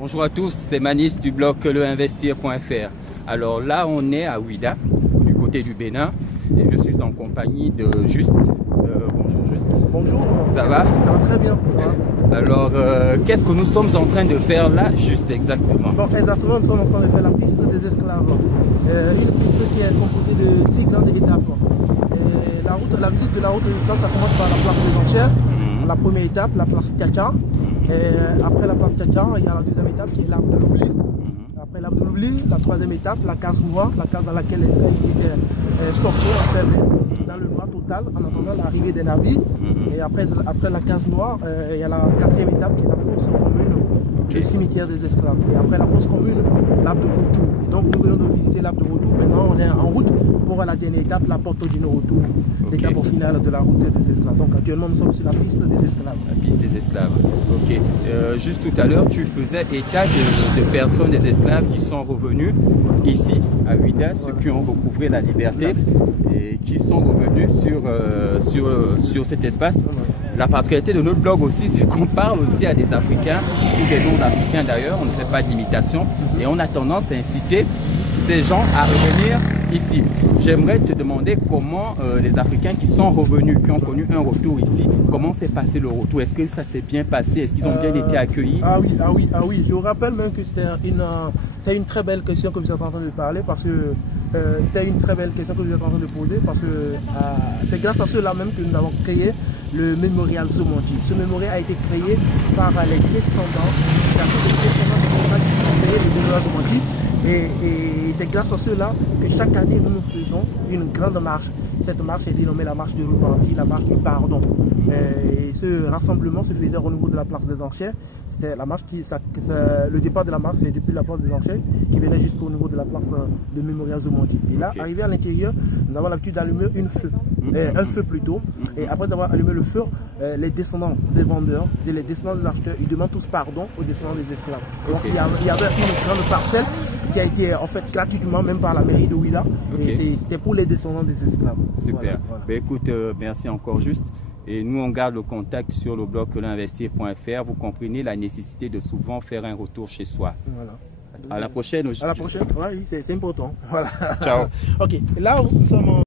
Bonjour à tous, c'est Manis du blog leinvestir.fr. Alors là, on est à Ouidah, du côté du Bénin, et je suis en compagnie de Juste. Bonjour Juste. Bonjour. Ça va? Ça va très bien. Ça va. Alors, qu'est-ce que nous sommes en train de faire là, Juste exactement? Bon, exactement, nous sommes en train de faire la piste des esclaves. Une piste qui est composée de 6 grandes étapes. La visite de la route des esclaves, ça commence par la place des enchères. La première étape, la place Tchatcha. Après la place Tchatcha, il y a la deuxième étape qui est l'arbre de l'oubli. Après l'arbre de l'oubli, la troisième étape, la case noire, la case dans laquelle les esclaves étaient stockés, enfermés dans le noir total en attendant l'arrivée des navires. Et après la case noire, il y a la quatrième étape qui est la fosse commune, le cimetière des esclaves. Et après la fosse commune, l'arbre de retour. Et donc nous venons de visiter l'arbre de retour. Maintenant on est en route pour la dernière étape, la porte du retour, l'étape au final de la route des esclaves. Donc actuellement nous sommes sur la piste des esclaves. La piste des esclaves, ok. Juste tout à l'heure, tu faisais état de personnes, des esclaves qui sont revenus ici à Ouidah, ceux qui ont recouvré la liberté et qui sont revenus sur cet espace. La particularité de notre blog aussi, c'est qu'on parle aussi à des Africains, ou des non-africains d'ailleurs, on ne fait pas d'imitation, et on a tendance à inciter ces gens à revenir ici. J'aimerais te demander comment les Africains qui sont revenus, qui ont connu un retour ici, comment s'est passé le retour? Est-ce que ça s'est bien passé? Est-ce qu'ils ont bien été accueillis? Ah oui. Je vous rappelle même que c'était une très belle question que vous êtes en train de parler, parce que c'était une très belle question que vous êtes en train de poser, parce que c'est grâce à cela même que nous avons créé le mémorial Zomonti. Ce mémorial a été créé par les descendants, le mémorial Zomonti. Et c'est grâce à cela que chaque année nous faisons une grande marche. Cette marche est dénommée la marche du repenti, la marche du pardon. Et ce rassemblement se faisait au niveau de la place des enchères. C'était la marche le départ de la marche, c'est depuis la place des enchères qui venait jusqu'au niveau de la place de Mémorial Zomonti. Et là, arrivé à l'intérieur, nous avons l'habitude d'allumer un feu plutôt. Et après avoir allumé le feu, les descendants des vendeurs et les descendants des acheteurs, ils demandent tous pardon aux descendants des esclaves. Donc il y avait une grande parcelle qui a été en fait gratuitement même par la mairie de Ouidah. Et c'était pour les descendants des esclaves. Super. Voilà. Ben, écoute, merci encore Juste. Et nous, on garde le contact sur le blog leinvestir.fr. Vous comprenez la nécessité de souvent faire un retour chez soi. Voilà. À la prochaine. À la prochaine. Oui, c'est important. Voilà. Ciao. Ok. Là, nous sommes en